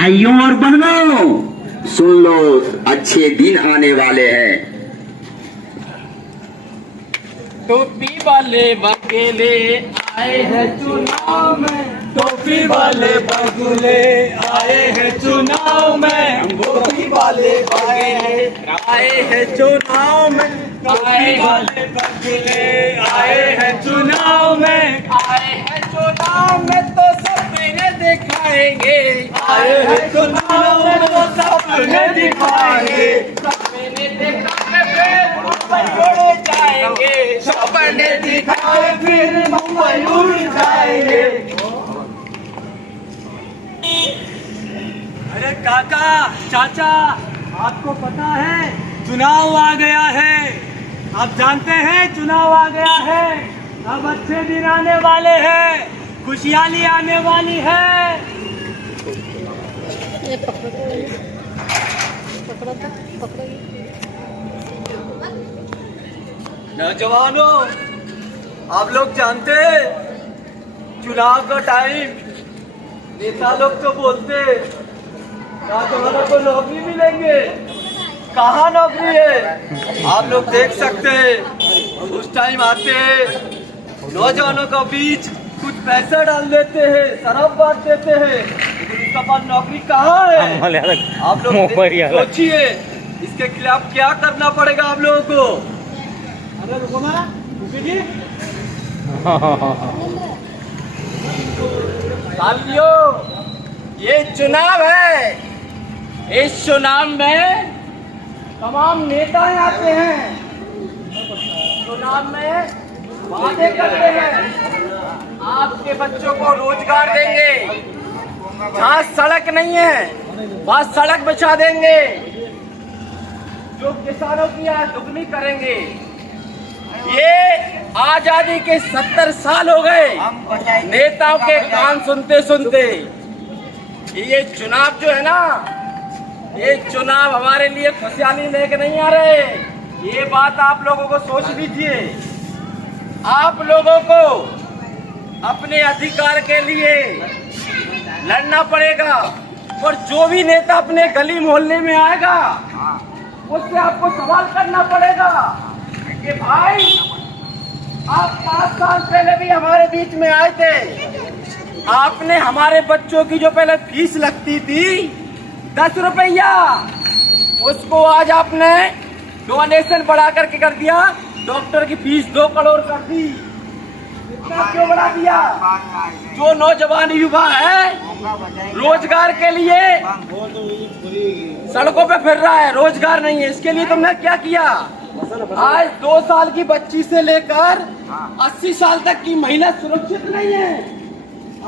भाइयों और बहनों, सुन लो, अच्छे दिन आने वाले हैं। टोपी वाले बगेले आए हैं चुनाव में, टोपी वाले बगुले आए हैं चुनाव में, टोपी वाले बगेले आए हैं चुनाव में, टोपी वाले बगुले आए हैं चुनाव में, आए हैं चुनाव में तो सपने दिखाएंगे, आए हैं चुनाव में तो सपने दिखाएंगे, सपने दिखाए फिर मुंबई उड़ जाएंगे, सपने दिखाए फिर मुंबई उड़ जाएंगे। अरे काका चाचा, आपको पता है चुनाव आ गया है, आप जानते हैं चुनाव आ गया है, अब अच्छे दिन आने वाले हैं, खुशहाली आने वाली है। नौजवानों, आप लोग जानते हैं चुनाव का टाइम, नेता लोग तो बोलते नौजवानों को नौकरी मिलेंगे, कहाँ नौकरी है। आप लोग देख सकते हैं उस टाइम आते हैं, नौजवानों के बीच कुछ पैसा डाल देते हैं, शराब बांट देते हैं, लेकिन उसका पास नौकरी कहाँ है। आप लोग सोचिए इसके खिलाफ क्या करना पड़ेगा आप लोगों को। अरे रुको ना, जी साथियों, ये चुनाव है, इस चुनाव में तमाम नेता आते हैं, चुनाव में वादे करते हैं, आपके बच्चों को रोजगार देंगे, जहाँ सड़क नहीं है वहाँ सड़क बिछा देंगे, जो किसानों की आय दुगनी करेंगे। ये आजादी के 70 साल हो गए नेताओं के कान सुनते सुनते। ये चुनाव जो है ना, ये चुनाव हमारे लिए खुशहाली लेके नहीं आ रहे, ये बात आप लोगों को सोच लीजिए। आप लोगों को अपने अधिकार के लिए लड़ना पड़ेगा, और जो भी नेता अपने गली मोहल्ले में आएगा उससे आपको सवाल करना पड़ेगा कि भाई आप 5 साल पहले भी हमारे बीच में आए थे, आपने हमारे बच्चों की जो पहले फीस लगती थी 10 रुपया, उसको आज आपने डोनेशन बढ़ा करके कर दिया, डॉक्टर की फीस 2 करोड़ कर दी। इतना क्यों बढ़ा दिया? जो नौजवान युवा है रोजगार के लिए सड़कों पे फिर रहा है, रोजगार नहीं है, इसके लिए तुमने क्या किया? आज 2 साल की बच्ची से लेकर 80 साल तक की महिला सुरक्षित नहीं है,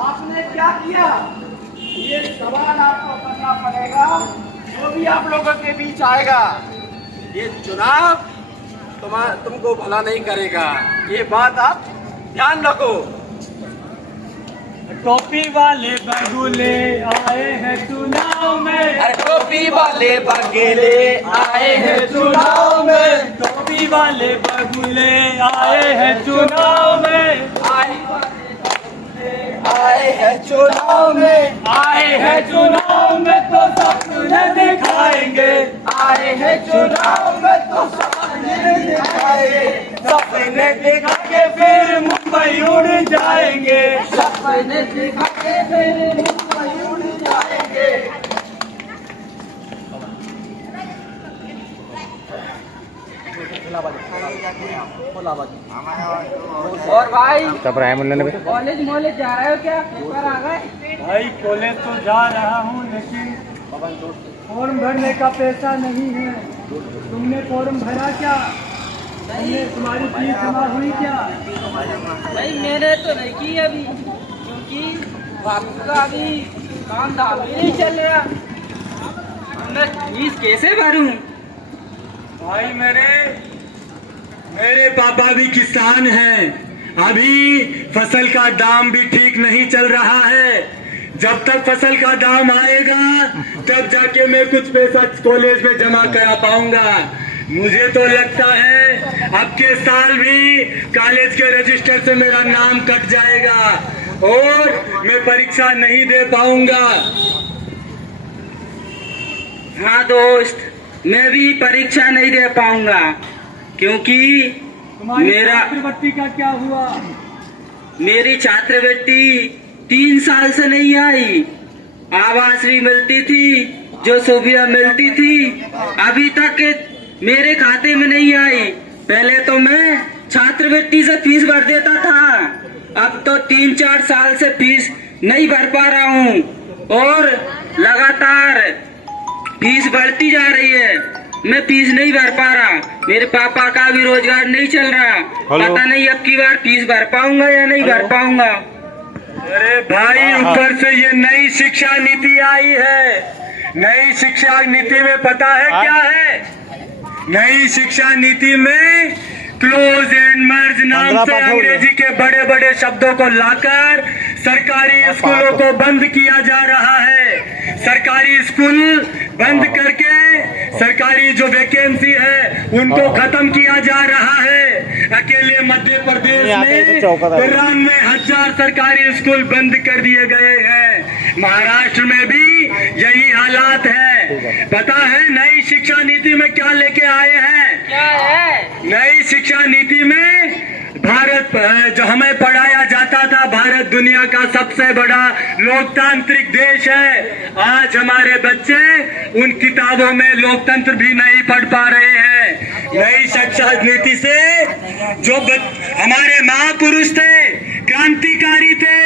आपने क्या किया? ये सवाल आपको करना पड़ेगा जो भी आप लोगों के बीच आएगा। ये चुनाव तुमको भला नहीं करेगा, ये बात आप ध्यान रखो। टोपी वाले बगुले आए हैं चुनाव में, अरे टोपी वाले बगेले आए हैं चुनाव में, टोपी वाले बगुले आए हैं चुनाव में, आए हैं चुनाव में, आए हैं चुनाव में तो सपने दिखाएंगे, आए हैं चुनाव में तो सपने दिखाएंगे, सपने दिखा के फिर मुंबई उड़ जाएंगे, सपने दिखा के फिर मुंबई उड़ जाएंगे। और भाई कॉलेज मॉलेज जा रहे हो क्या? पेपर आ गए? भाई कॉलेज तो जा रहा हूँ, लेकिन फॉर्म भरने का पैसा नहीं है। तुमने फॉर्म भरा क्या? तुम्हारी फीस जमा हुई क्या? भाई मैंने तो नहीं की अभी, क्योंकि बापू का अभी काम धाम ही नहीं चल रहा, मैं फीस कैसे भरूं? भाई मेरे पापा भी किसान हैं, अभी फसल का दाम भी ठीक नहीं चल रहा है, जब तक फसल का दाम आएगा तब जाके मैं कुछ पैसा कॉलेज में जमा करा पाऊंगा। मुझे तो लगता है अब के साल भी कॉलेज के रजिस्टर से मेरा नाम कट जाएगा और मैं परीक्षा नहीं दे पाऊंगा। हाँ दोस्त, मैं भी परीक्षा नहीं दे पाऊंगा क्योंकि मेरा छात्रवृत्ति का क्या हुआ? मेरी छात्रवृत्ति 3 साल से नहीं आई। आवास भी मिलती थी, जो सुविधा मिलती थी अभी तक मेरे खाते में नहीं आई। पहले तो मैं छात्रवृत्ति से फीस भर देता था, अब तो 3-4 साल से फीस नहीं भर पा रहा हूँ और लगातार फीस बढ़ती जा रही है। मैं फीस नहीं भर पा रहा, मेरे पापा का भी रोजगार नहीं चल रहा। पता नहीं अब की बार फीस भर पाऊंगा या नहीं भर पाऊंगा। अरे भाई, ऊपर से ये नई शिक्षा नीति आई है। नई शिक्षा नीति में पता है क्या है? नई शिक्षा नीति में क्लोज एंड मर्ज नाम से अंग्रेजी के बड़े बड़े शब्दों को लाकर सरकारी स्कूलों को बंद किया जा रहा है। सरकारी स्कूल बंद करके सरकारी जो वैकेंसी है उनको खत्म किया जा रहा है। अकेले मध्य प्रदेश में 93,000 सरकारी स्कूल बंद कर दिए गए हैं। महाराष्ट्र में भी यही हालात है। पता है नई शिक्षा नीति में क्या लेके आए हैं? क्या है? नई शिक्षा नीति में भारत जो हमें पढ़ाया जाता था, भारत दुनिया का सबसे बड़ा लोकतांत्रिक देश है। आज हमारे बच्चे उन किताबों में लोकतंत्र भी नहीं पढ़ पा रहे हैं। नई शिक्षा नीति से जो हमारे महापुरुष थे, क्रांतिकारी थे,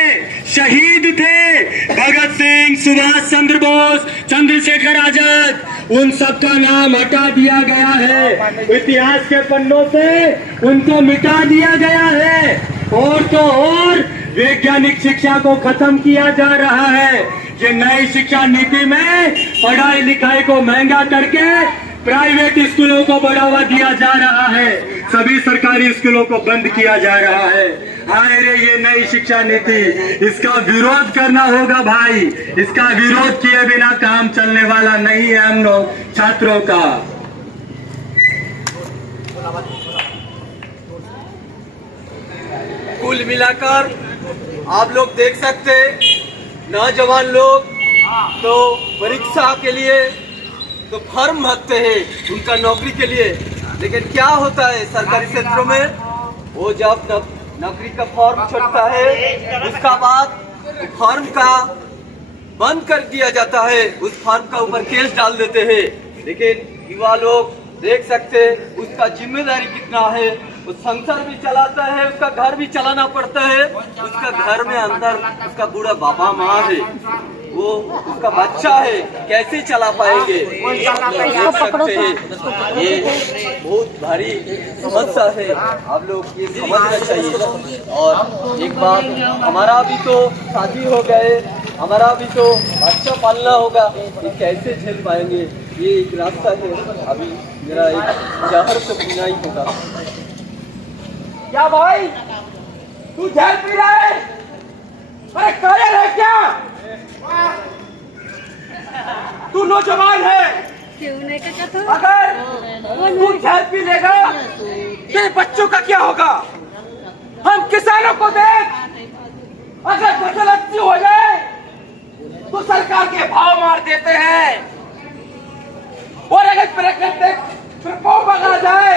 शहीद थे, भगत सिंह, सुभाष चंद्र बोस, चंद्रशेखर आजाद, उन सब का नाम हटा दिया गया है। इतिहास के पन्नों से उनको मिटा दिया गया है। और तो और वैज्ञानिक शिक्षा को खत्म किया जा रहा है। ये नई शिक्षा नीति में पढ़ाई लिखाई को महंगा करके प्राइवेट स्कूलों को बढ़ावा दिया जा रहा है। सभी सरकारी स्कूलों को बंद किया जा रहा है। हाय रे ये नई शिक्षा नीति, इसका विरोध करना होगा भाई। इसका विरोध किए बिना काम चलने वाला नहीं है हम लोग छात्रों का। कुल मिलाकर आप लोग देख सकते नौजवान लोग तो परीक्षा के लिए तो फॉर्म भरते हैं उनका नौकरी के लिए, लेकिन क्या होता है सरकारी क्षेत्रों में, वो जब नौकरी का फॉर्म छूटता है उसका बाद फॉर्म का बंद कर दिया जाता है, उस फॉर्म का ऊपर केस डाल देते हैं। लेकिन युवा लोग देख सकते उसका जिम्मेदारी कितना है। वो संसार भी चलाता है, उसका घर भी चलाना पड़ता है। उसका घर में अंदर उसका बूढ़ा बाबा माँ है, वो उसका बच्चा है, कैसे चला पाएंगे? देख सकते हैं ये बहुत भारी समस्या है। आप लोग ये समझना चाहिए। और एक बात, हमारा भी तो शादी हो गए, हमारा भी तो बच्चा पालना होगा, ये कैसे झेल पाएंगे? ये एक रास्ता है। अभी मेरा एक जहर से पीना ही होगा। क्या भाई तू जहर पी रहा है? अरे कायर है क्या? तू नौजवान है, अगर तू जहर पी लेगा तेरे बच्चों का क्या होगा? हम किसानों को देख, अगर फसल अच्छी हो जाए तो सरकार के भाव मार देते हैं, और अगर प्राकृतिक प्रकोप आ जाए,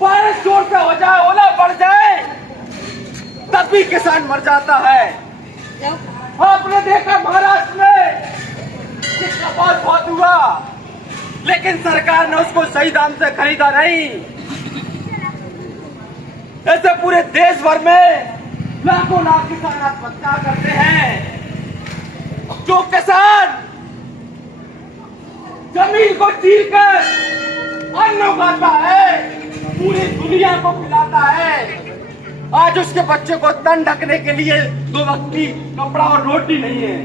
बारिश जोर से हो जाए, ओला पड़ जाए, तब भी किसान मर जाता है। आपने देखा महाराष्ट्र में कि कपास बहुत हुआ, लेकिन सरकार ने उसको सही दाम से खरीदा नहीं। ऐसे पूरे देश भर में लाखों लाख किसान आत्महत्या करते हैं। जो किसान जमीन को चीर कर अन्न उगाता है, पूरी दुनिया को खिलाता है, आज उसके बच्चे को तन ढकने के लिए 2 वक्त की कपड़ा और रोटी नहीं है।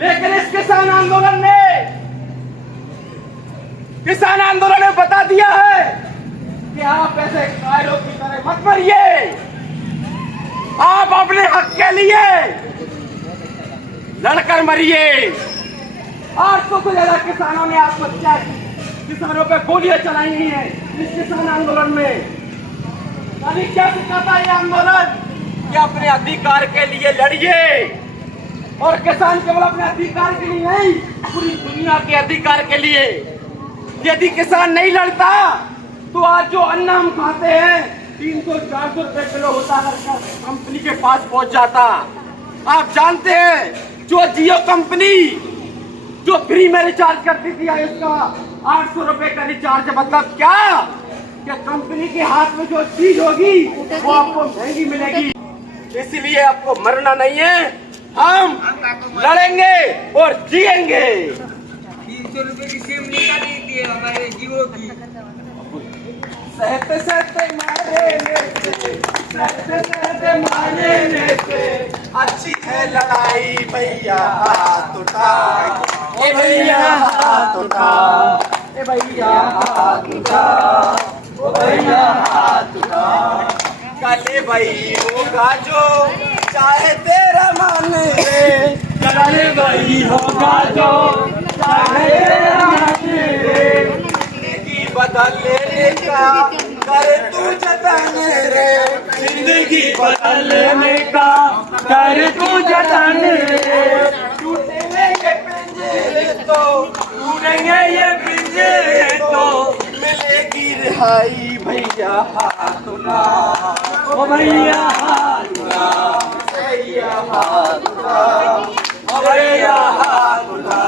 लेकिन इस किसान आंदोलन ने बता दिया है कि आप ऐसे कायरों की तरह मत मरिए, आप अपने हक के लिए लड़कर मरिए। 800 से ज्यादा किसानों ने आत्महत्या की, किसानों पे गोलियां चलाई हुई है इस किसान आंदोलन में। अभी क्या सिखाता है ये आंदोलन कि अपने अधिकार के लिए लड़िए, और किसान केवल अपने अधिकार के लिए नहीं, पूरी दुनिया के अधिकार के लिए। यदि किसान नहीं लड़ता तो आज जो अन्न हम खाते हैं 300-400 रुपए किलो होता अगर कंपनी के पास पहुंच जाता। आप जानते हैं जो जियो कंपनी जो फ्री में रिचार्ज करती थी आयुष का 800 रुपए का रिचार्ज, मतलब क्या कि कंपनी के हाथ में जो चीज होगी वो आपको महंगी मिलेगी। इसलिए आपको मरना नहीं है, हम लड़ेंगे और जिएंगे। 300 रुपए की सिम निकाली थी हमारे जीवो की। सहते सहते मारने से अच्छी है लड़ाई भैया हाथ उठा, ए भैया हाथ उठा, ए भैया हाथ उठा, ओ भैया हाथ उठा। कल भाई होगा जो चाहे तेरा मन रे, कल भाई होगा जो चाहे तेरा मन रे, जिंदगी बदल लेने का कर तू जतन रे, जिंदगी बदल लेने का कर तू जतन रे। टूटेंगे ये पिंजरे तो, टूटेंगे ये पिंजरे तो, मिलेगी रिहाई भैया हाथ उठा, ओ भैया हाथ उठा, भैया हाथ उठा, ओ भैया हाथ उठा।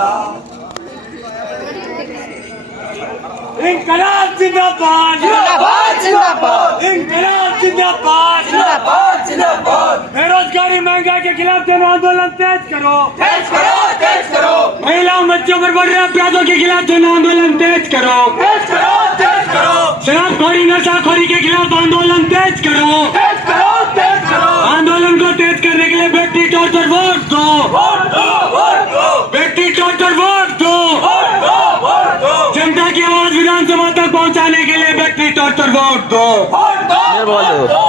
इंकलाब जिंदाबाद, जिंदाबाद जिंदाबाद, इंकलाब जिंदाबाद, जिंदाबाद जिंदाबाद। बेरोजगारी महंगाई के खिलाफ जन आंदोलन तेज करो, तेज करो, तेज करो। महिलाओं बच्चों पर बढ़ रहे अपराधों के खिलाफ जन आंदोलन तेज करो, तेज करो, तेज करो। शराबखोरी नशाखोरी के खिलाफ आंदोलन तेज करो, तेज करो, तेज करो। आंदोलन को तेज करने के लिए बेटी टॉर्चर वोट दो, वोट दो, वोट दो। बेटी टॉर्चर वोट दो, वोट दो, वोट दो। जनता की आवाज विधानसभा तक पहुंचाने के लिए बेटी टॉर्चर वोट दो, वोट दो।